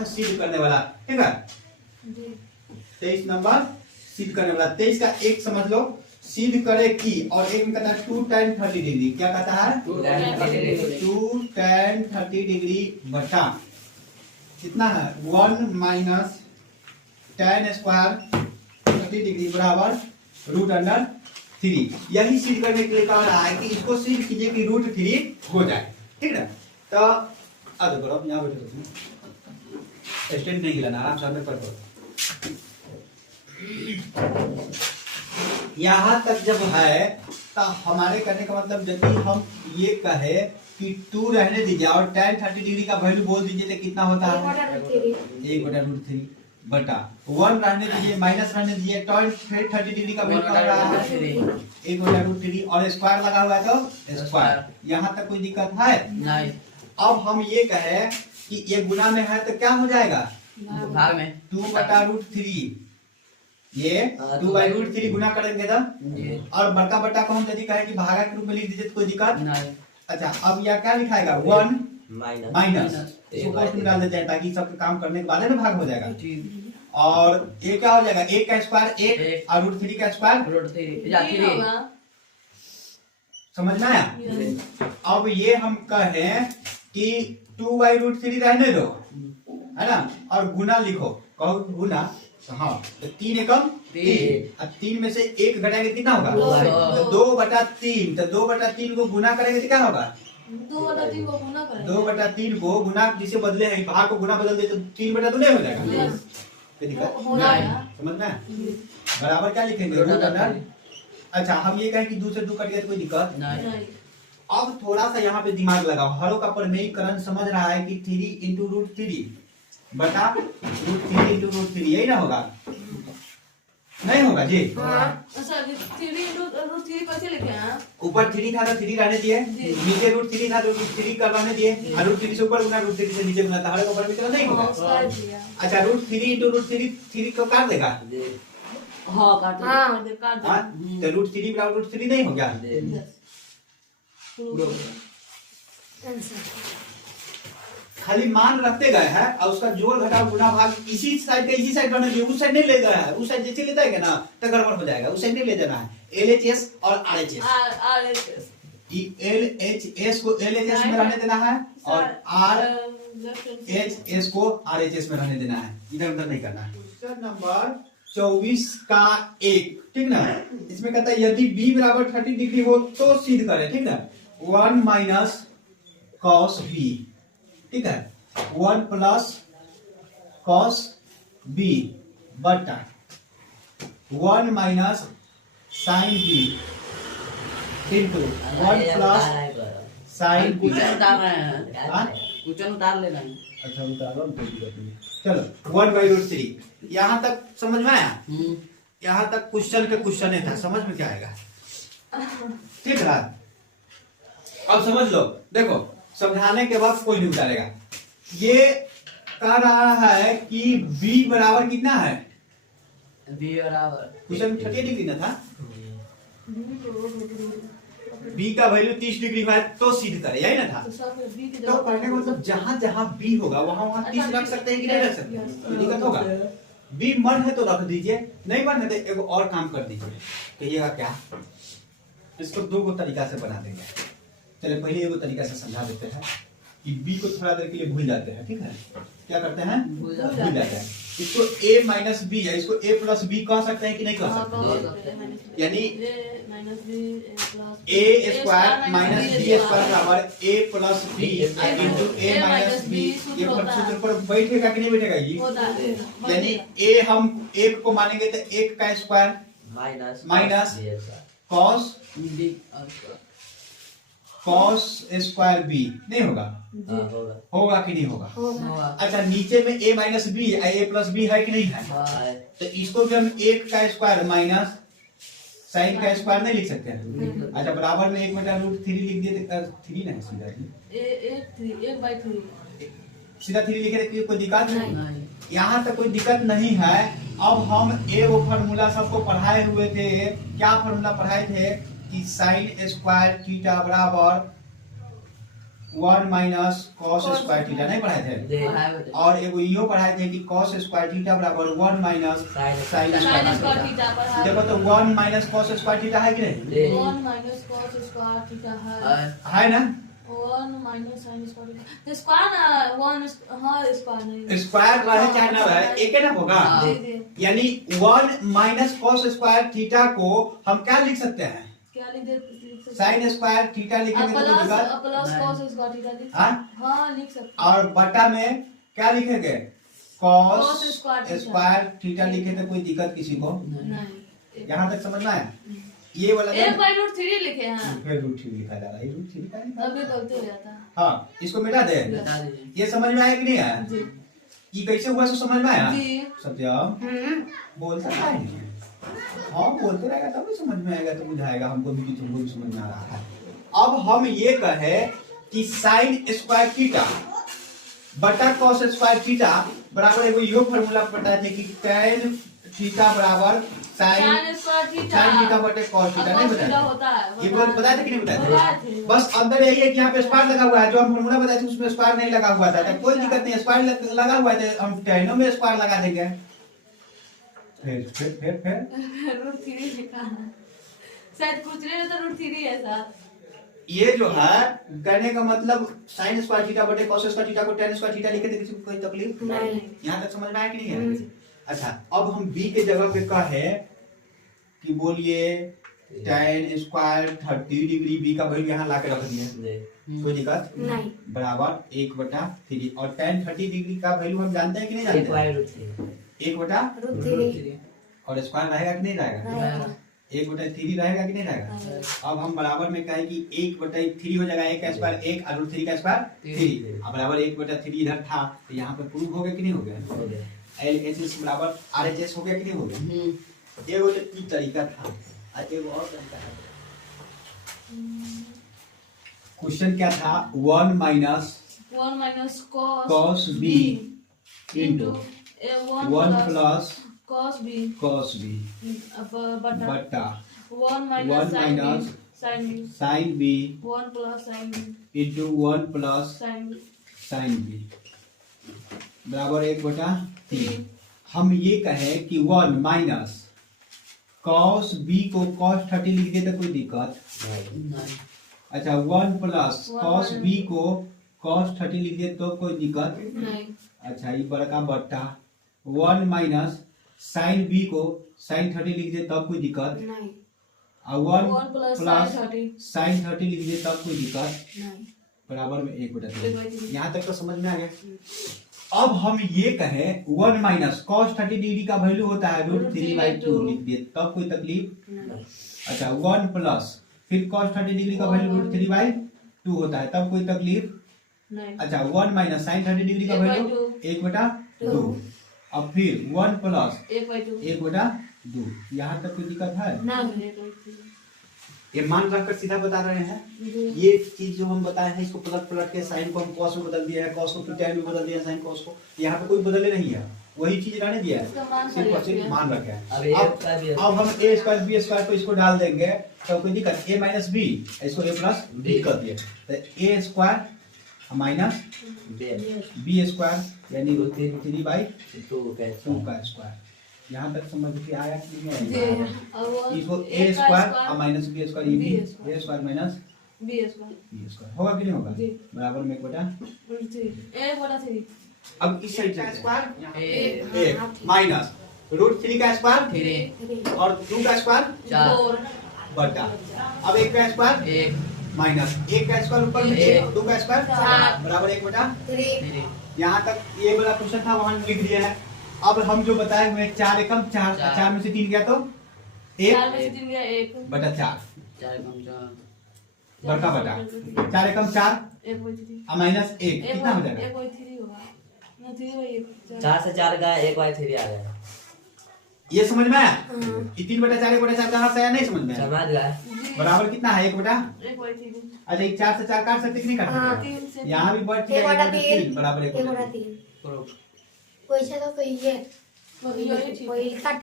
है सिद्ध करने वाला, ठीक है। 23 नंबर सिद्ध करने वाला। 23 का एक समझ लो, सिद्ध करे कि, और एक में कहता है 2 tan 30 डिग्री। क्या कहता है? 2 tan 30 डिग्री बटा कितना है 1 माइनस tan स्क्वायर 30 डिग्री बराबर √3। यही सिद्ध करने के लिए कह रहा है कि इसको सिद्ध कीजिए कि √3 हो जाए, ठीक है। तो अब देखो यहाँ बैठे स्टैंड नहीं हिलाना, आराम से हमें पढ़ो। यहाँ तक जब है तो हमारे कहने का मतलब यदि हम ये कहे कि 2 रहने दीजिए और tan 30 डिग्री का वैल्यू बोल दीजिए तो कितना होता है 1/√3 बटा 1 रहने दीजिए माइनस रहने दीजिए tan 30 डिग्री का वैल्यू क्या रहा है 1/√3 और स्क्वायर लगा हुआ है तो स्क्वायर। यहाँ तक कोई दिक्कत है नहीं। अब हम ये कहे कि ये गुना में है तो क्या हो जाएगा भाग में 2/√3, ये 2/√3 गुना करेंगे तो, और बड़का बट्टा को हम यदि कहे कि भागा के रूप में लिख दीजिए तो कोई दिक्कत नहीं। अच्छा, अब यह क्या लिखाएगा 1 माइनस इसको पोस्ट में डाल देते हैं ताकि सबके काम करने के बाद में भाग हो जाएगा। और ये क्या हो जाएगा 1 का स्क्वायर 1 और √3 का स्क्वायर, समझ में आया। अब ये हम कहें कि 2/√3 रहने दो, है ना, और गुना लिखो, कहो गुना, हाँ तो 3 एकम 3, अब 3 में से 1 घटाएंगे कितना होगा 2/3, तो 2/3 को गुना करेंगे तो क्या होगा 2/3 को गुना जिसे बदले हैं भाग को गुना बदल दे तो 3/2 नहीं हो जाएगा, समझ में बराबर क्या लिखेंगे अच्छा, हम ये कहें कि 2 से 2 कट गया तो कोई दिक्कत नहीं। अब थोड़ा सा यहाँ पे दिमाग लगाओ, हरों का प्रमेयीकरण समझ रहा है कि 3 × √3 बटा √3 × √3 यही ना होगा, नहीं होगा जी। ऊपर 3 था तो 3 रहने दिए, नीचे √3 था तो √3 कर रहने दिए, और √3 से ऊपर गुना √3 से नीचे गुना, हरों का प्रमेयीकरण नहीं होगा। अच्छा, √3 × √3 3 को काट देगा, हाँ काट तो √3 बराबर √3 नहीं हो गया। खाली मान रखते गए हैं और उसका जोड़ घटाव गुना भाग इसी साइड का इसी साइड बनने दिए, उस साइड नहीं ले गया है, उस साइड जैसे लेता है ना तो गड़बड़ हो जाएगा, उस साइड नहीं ले जाना है। LHS और RHS, LHS को LHS में रहने देना है और RHS को RHS में रहने देना है, इधर उधर नहीं करना है। क्वेश्चन नंबर 24 का 1, ठीक ना, इसमें कहता है यदि b बराबर 30 डिग्री हो तो सिद्ध करें, ठीक ना। 1 माइनस cos b, ठीक है, 1 प्लस cos b बटा 1 minus sin b into 1 plus sin b। कुछ उतार लेना। अच्छा उतारो, चलो 1/√3 यहाँ तक समझ में आया। यहाँ तक क्वेश्चन के क्वेश्चन था, समझ में क्या आएगा, ठीक है। अब समझ लो, देखो समझाने के बाद कोई नहीं उतारेगा। ये कह रहा है कि b बराबर कितना है, b बराबर क्वेश्चन 30 डिग्री ना था, b का वैल्यू 30 डिग्री में है तो सिद्ध करे, यही ना था। तो कहने का मतलब जहां जहां b होगा वहां वहां 30 रख सकते हैं कि नहीं रख सकते, कोई दिक्कत होगा। b मन है तो रख दीजिए, नहीं मन है तो एक और काम कर दीजिए, कहिएगा क्या, इसको 2 तरीका से बना देंगे। चलिए पहले एक तरीका से समझा देते हैं कि b को थोड़ा देर के लिए भूल जाते हैं, ठीक है, क्या करते हैं भूल जाते हैं। इसको a माइनस b है, इसको a प्लस b कह सकते हैं कि नहीं कह सकते, यानी a square minus b square बराबर a plus b into a minus b। ये सूत्र पर बैठेगा कि नहीं बैठेगा ये, यानी a हम 1 को मानेंगे तो 1 का square minus cos square b नहीं होगा, होगा कि नहीं होगा। अच्छा, नीचे में a minus b a plus b है कि नहीं है, तो इसको भी हम 1 का स्क्वायर माइनस साइन का स्क्वायर नहीं लिख सकते हैं। अच्छा, बराबर में 1/√3 लिख दिए तो 3 नहीं, सीधा 3 लिखे तो कोई दिक्कत नहीं, यहाँ तक कोई दिक्कत नहीं है। अब हम वो फॉर्मूला सबको पढ़ाए हुए थे, क्या फॉर्मूला पढ़ाए थे कि साइन स्क्वायर थीटा बराबर 1 माइनस कॉस स्क्वायर थीटा नहीं पढ़ाए थे? दे है और एगो इहो पढ़ाए थे कि कॉस स्क्वायर थीटा बराबर 1 minus sine sine square square theta. Theta पर देखो तो 1 माइनस कॉस स्क्वायर थीटा है कि नहीं? दे 1 माइनस cos स्क्वायर थीटा है। है ना? 1 माइनस sin स्क्वायर थीटा तो स्क्वायर ना 1 हां स्क्वायर नहीं स्क्वायर रहे चाहे ना रहे एक ही ना होगा। जी जी यानी 1 माइनस कॉस स्क्वायर थीटा को हम क्या लिख सकते हैं? क्या लिख सकते साइन स्क्वायर थीटा लिखेंगे तो प्लस दिक्कत। प्लस cos स्क्वायर थीटा लिख हाँ? हां लिख सकते और बटा में क्या लिखेंगे? Cos Cos square theta. Square theta लिखे तो कोई दिक्कत किसी को? नहीं यहाँ तक समझ में आया? ये वाला एक बाई रूट 3 लिखे हैं फिर रूट 3 लिखा जा रहा है। ये रूट 3 का नहीं था? अभी गलती हो जाता है। हाँ, इसको मिटा दे। बता दीजिए ये समझ में आया कि नहीं आया? जी ये कैसे हुआ सो समझ में आया? जी सत्यम बोलता है नहीं है। हाँ बोलते रहेगा तब भी समझ में आएगा तो बुझाएगा हमको भी कि तुमको भी समझ में आ रहा है। अब हम ये कहे कि साइन स्क्वायर थीटा बटा कॉस स्क्वायर थीटा बराबर एगो यो फार्मूला पता है कि tan थीटा बराबर sine sin square theta sine theta बटे कॉस थीटा नहीं cos थीटा बताया? होता है ये बात बताया था कि नहीं बताया बताए था? थे। बस अंदर यही है कि यहाँ पे स्क्वायर लगा हुआ है। जो हम फार्मूला बताए थे उसमें स्क्वायर नहीं लगा हुआ था। तो कोई दिक्कत नहीं, स्क्वायर लगा हुआ है तो हम टेनो में स्क्वायर लगा देंगे। फिर रूट 3 लिखा है शायद पूछ रहे हो तो रूट 3 है सर। ये जो है कहने का मतलब साइन स्क्वायर थीटा बटे कॉस स्क्वायर थीटा को tan स्क्वायर थीटा लिखे तो किसी को कोई तकलीफ नहीं यहाँ तक समझ में आया कि नहीं है? अच्छा, अब हम b के जगह पे कहे कि बोलिए tan स्क्वायर 30 डिग्री b का वैल्यू यहाँ ला के रख दिए। दे कोई दिक्कत नहीं बराबर 1/3 और tan 30 डिग्री का वैल्यू हम जानते हैं कि नहीं एक जानते? वाई रूट थ्री 1/, और स्क्वायर रहेगा कि नहीं रहेगा? रहेगा। 1/3 रहेगा कि नहीं रहेगा? अब हम बराबर में कहें कि 1/3 हो जाएगा, 1 का स्क्वायर 1 और रूट 3 का स्क्वायर 3। अब बराबर 1/3 इधर था तो यहाँ पे प्रूव हो गया कि नहीं हो गया? हो गया LHS बराबर RHS हो गया कि नहीं हो गया? एगो तो ई तरीका था और एगो और तरीका है। क्वेश्चन क्या था? 1 minus 1 minus cos cos b into 1 plus cos b cos b बटा बटा 1 minus minus sin b sin b 1 plus sin b into 1 plus sin b sin b बराबर 1/3। हम ये कहें कि 1 माइनस cos b को cos 30 लिख दे तो कोई दिक्कत? नहीं अच्छा, 1 प्लस cos b को cos 30 लिख दे तो कोई दिक्कत? नहीं अच्छा, ये बड़का बट्टा 1 माइनस sin b को sin 30 लिख दे तब कोई दिक्कत? नहीं और 1 1 प्लस प्लस sin 30 sin 30 लिख दे तब कोई दिक्कत? नहीं बराबर में 1/3। 1/3। यहाँ तक तो समझ में आ गया। अब हम ये कहें 1 माइनस cos 30 डिग्री का वैल्यू होता है √3/2 लिख दिए तब कोई तकलीफ? नहीं अच्छा, 1 प्लस फिर cos 30 डिग्री का वैल्यू √3/2 होता है तब कोई तकलीफ? नहीं अच्छा, 1 माइनस sin 30 डिग्री का वैल्यू 1/2। अब फिर 1 प्लस 1/2 1/2। यहाँ तक कोई दिक्कत है? नहीं ये मान रखकर सीधा बता रहे हैं। ये चीज जो हम बताए हैं इसको पलट के साइन को हम कॉस में बदल दिया है, कॉस को फिर tan में बदल दिया है, साइन कॉस को। यहाँ पे कोई बदले नहीं है, वही चीज रहने दिया इसका है, मान सिर्फ और सही सिर्फ है। मान रखे अब हैं। a का भी है। अब हम a स्क्वायर b स्क्वायर को इसको डाल देंगे तो कोई दिक्कत? a माइनस b इसको a प्लस b कर दिए तो a square minus they b square यानी √3/2 कैसे का स्क्वायर। यहाँ तक समझ के आया कि नहीं जी आया? और इसको a स्क्वायर और माइनस b स्क्वायर ये भी a square minus b square b square होगा कि नहीं होगा? जी। बराबर में 1/3। √3 अब इस साइड का स्क्वायर ए 1 माइनस √3 का स्क्वायर 3 और 2 का स्क्वायर 4 बटा अब 1 का स्क्वायर 1 माइनस 1 का स्क्वायर ऊपर में 1 2 का स्क्वायर चार। बराबर 1/3। 3 यहाँ तक ये वाला क्वेश्चन था वहां लिख दिया है। अब हम जो बताए हुए 4 एकम 4 चार। 4 में से 3 गया तो 4 में 1 से 3 गया 1 बटा 4 4 कम 4 बटा बटा 4 एकम 4 1/3 और माइनस 1 कितना हो जाएगा? 1/3 होगा ना 3/1 4 से 4 का 1 बाई 3 आ गया ये समझ में आया? कि 3/4 1/4 कहाँ से आया? नहीं समझ में आया? समझ गए बराबर कितना है? 1/3। 1/3 अच्छा, एक 4 से 4 काट सकते कि नहीं काट हाँ, सकते? 3 से यहाँ भी बढ़ गया 1/3 बराबर 1/3। प्रूफ वही ठीक